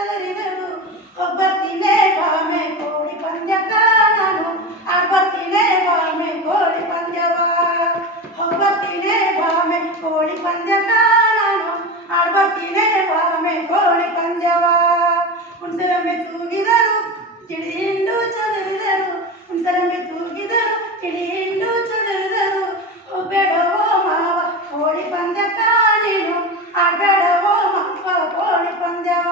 ಚದರಿದರು ಒಬ್ಬತ್ತಿನೇ ಬಾಮೆ ಕೋಳಿ ಪಂದ್ಯಕ ನಾನು ಆಡ್ಬತ್ತಿನೇ ಬಾಮೆ ಕೋಳಿ ಪಂದ್ಯವ ಒಬ್ಬತ್ತಿನೇ ಬಾಮೆ ಕೋಳಿ ಪಂದ್ಯಕ ನಾನು ಆಡ್ಬತ್ತಿನೇ ಬಾಮೆ ಕೋಳಿ ಪಂದ್ಯವ ಹುಣಸರಮ್ಮೆ ತೂಗಿದರು ತಿಳಿ ಹಿಂಡು ಚದರಿದರು ಹುಣಸರಮ್ಮೆ ತೂಗಿದರು ತಿಳಿ ಹಿಂಡು ಚದರಿದರು ಬೇಡವೋ ಮಾವ ಕೋಳಿ ಪಂದ್ಯಕ ನೀನು ಆಡಬೇಡವೋ ಮಪ್ಪ ಕೋಳಿ ಪಂದ್ಯವ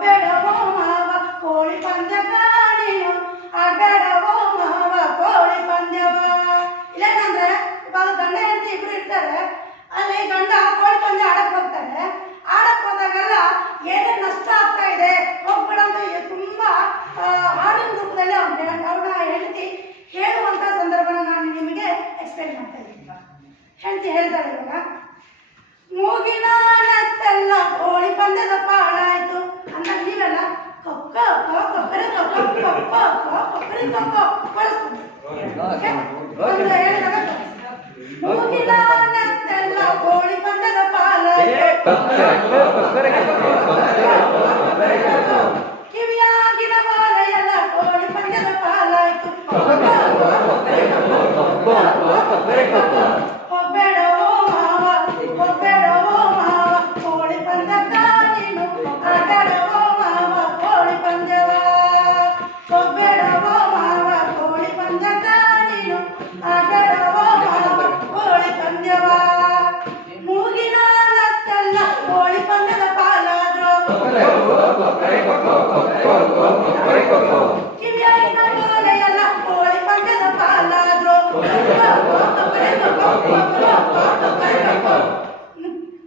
ಬೇಡವೋ ಮಾವ ಕೋಳಿ ಪಂದ್ಯಕ ನೀನು ಆಡಬೇಡವೋ ಮಾವ ಕೋಳಿ ಪಂದ್ಯವ ಇಲ್ಲೇನಂದ್ರೆ ಇವಾಗ ಗಂಡ ಹೆಂಡತಿ ಇಬ್ರು ಇರ್ತಾರೆ ಅಲ್ಲಿ ಗಂಡ ಕೋಳಿ ಪಂದ್ಯ ಆಡಕ್ ಹೋಗ್ತಾರೆ ಆಡಕ್ ಹೋದಾಗೆಲ್ಲ ಏನೇನು ನಷ್ಟ ಆಗ್ತಾ ಇದೆ ಹೋಗ್ಬಿಡಂತ ತುಂಬಾ ಹಾಡಿನ ರೂಪದಲ್ಲಿ ಅವ್ರನ್ನ ಹೆಂಡತಿ ಹೇಳುವಂತ ಸಂದರ್ಭನ ನಾನು ನಿಮಗೆ ಎಕ್ಸ್ಪ್ಲೇನ್ ಮಾಡ್ತಾ ಇದ್ದೀನಿ. ಹೆಂಡತಿ ಹೇಳ್ತಾರೆ ಇವಾಗ ಮೂಗಿನ ನೆತ್ತೆಲ್ಲ ಕೋಳಿ ಪಂದ್ಯದ ಪಾಡಾಯ್ತು ಅಂತ ನೀವೆಲ್ಲ ಕೊಕ್ಕ ಕೊಕ್ಕರೆ ಕೊಕ್ಕ ಕೊಕ್ಕ ಕೊಕ್ಕರೆ ಕೊಕ್ಕ ಮೂಗಿನ ನೆತ್ತೆಲ್ಲ ಕೋಳಿ ಪಂದ್ಯದ ಪಾಡಾಯ್ತು ಕಿವಿಯಾಗಿನ ಬಾಲ ಎಲ್ಲ ಕೋಳಿ ಪಂದ್ಯದ ಪಾಲಾಯ್ತು ಒಬ್ಬೇಡವೋ ಮಾವ ಒಬ್ಬೇಡವೋ ಮಾವ ಕೋಳಿ ಪಂದ್ಯಕ್ಕ ನೀನು ಆಡಬೇಡವೋ ಮಾವ ಕೋಳಿ ಪಂದ್ಯವ ಒಬ್ಬೇಡವೋ ಮಾವ ಕೋಳಿ ಪಂದ್ಯಕ್ಕ ನೀನು ಆಡಬೇಡವೋ ಮಾವ ಕೋಳಿ ಪಂದ್ಯವ ಮೂಗಿನ ನತ್ತೆಲ್ಲ ಕೋಳಿ ಪಂದ್ಯದ ಪಾಲಾದ್ರು ಕಿವಿಯಾಗಿನ ಬಾಲೆಯಲ್ಲ ಕೋಳಿ ಪಂದ್ಯದ ಪಾಲಾದ್ರು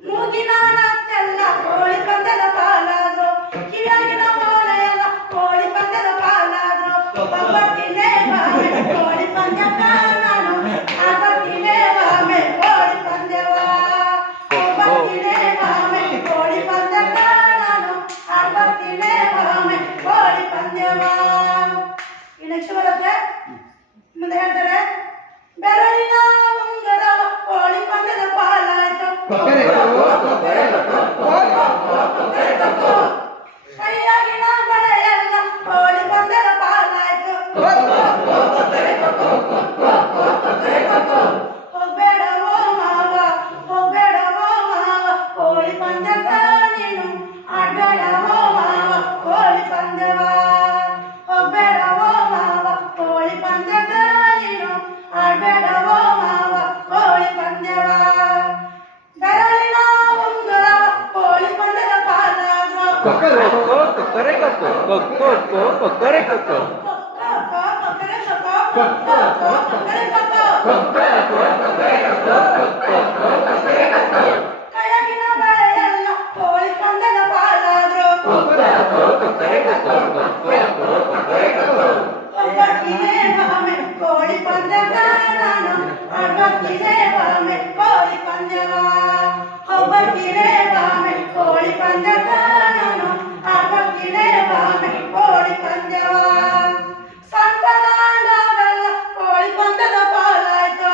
ಮೂಗಿನ ನತ್ತೆಲ್ಲ ಕೋಳಿ ಪಂದ್ಯದ ಪಾಲಾದ್ರು ಕಿವಿಯಾಗಿನ ಬಾಲೆಯಲ್ಲ ಕೋಳಿ ಪಂದ್ಯದ ಪಾಲಾದ್ರು ಒಬ್ಬತ್ತಿನೇ ಬಾಮೆ ಕೋಳಿ ಪಂದ್ಯಕ್ಕ ನಾನು ಆಡ್ಬತ್ತಿನೇ ಬಾಮೆ ಕೋಳಿ ಪಂದ್ಯವ ಒಬ್ಬತ್ತಿನೇ ಬಾಮೆ ಕೋಳಿ ಪಂದ್ಯಕ್ಕ ನಾನು ಆಡ್ಬತ್ತಿನೇ ಬಾಮೆ ಕೋಳಿ ಪಂದ್ಯವ ನೆಕ್ಸ್ಟ್ ಬರುತ್ತೆ ಮುಂದೆ ಹೇಳ್ತಾರೆ ಬೆರಳಿನ ಉಂಗರವ ಕೋಳಿ ಪಂದ್ಯದ ಪಾಲಾಯ್ತು ಕೈಯಾಗಿನ ಬಳೆಯಲ್ಲ ಕೋಳಿ ಪಂದ್ಯದ ಪಾಲಾಯ್ತು ಹೋಗ್ಬೇಡವೋ ಮಾವ ಹೋಗ್ಬೇಡವೋ ಮಾವ ಕೋಳಿ ಪಂದ್ಯಕ್ಕ ನೀನು ಆಡ್ಬೇಡವೋ ಮಾವ ಕೋಳಿ ಪಂದ್ಯವ ಹೋಗ್ಬೇಡವೋ ಮಾವ ಕೋಳಿ ಪಂದ್ಯಕ್ಕ ನೀನು ಆಡ್ಬೇಡವೋ ಮಾವ ಕೋಳಿ ಪಂದ್ಯವ ಬೆರಳಿನ ಉಂಗುರವ ಕೋಳಿ ಪಂದ್ಯದ ಪಾಲಾದ್ರು ಕೈಯಾಗಿನ ಬಳೆಯಲ್ಲ ಕೋಳಿ ಪಂದ್ಯದ ಪಾಲಾದ್ರು ಒಬ್ಬತ್ತಿನೇ ಬಾಮೆ ಕೋಳಿ ಪಂದ್ಯಕ್ಕ ನಾನು ಆಡ್ಬತ್ತಿನೇ ಬಾಮೆ ಕೋಳಿ ಪಂದ್ಯವ ಒಬ್ಬತ್ತಿನೇ ಬಾಮೆ ಕೋಳಿ ಪಂದ್ಯಕ್ಕ ನಾನು ಆಡ್ಬತ್ತಿನೇ ಬಾಮೆ ಕೋಳಿ ಪಂದ್ಯವ ಸಂತದಾಂಡವೆಲ್ಲ ಕೋಳಿ ಪಂದ್ಯದ ಪಾಲಾಯ್ತು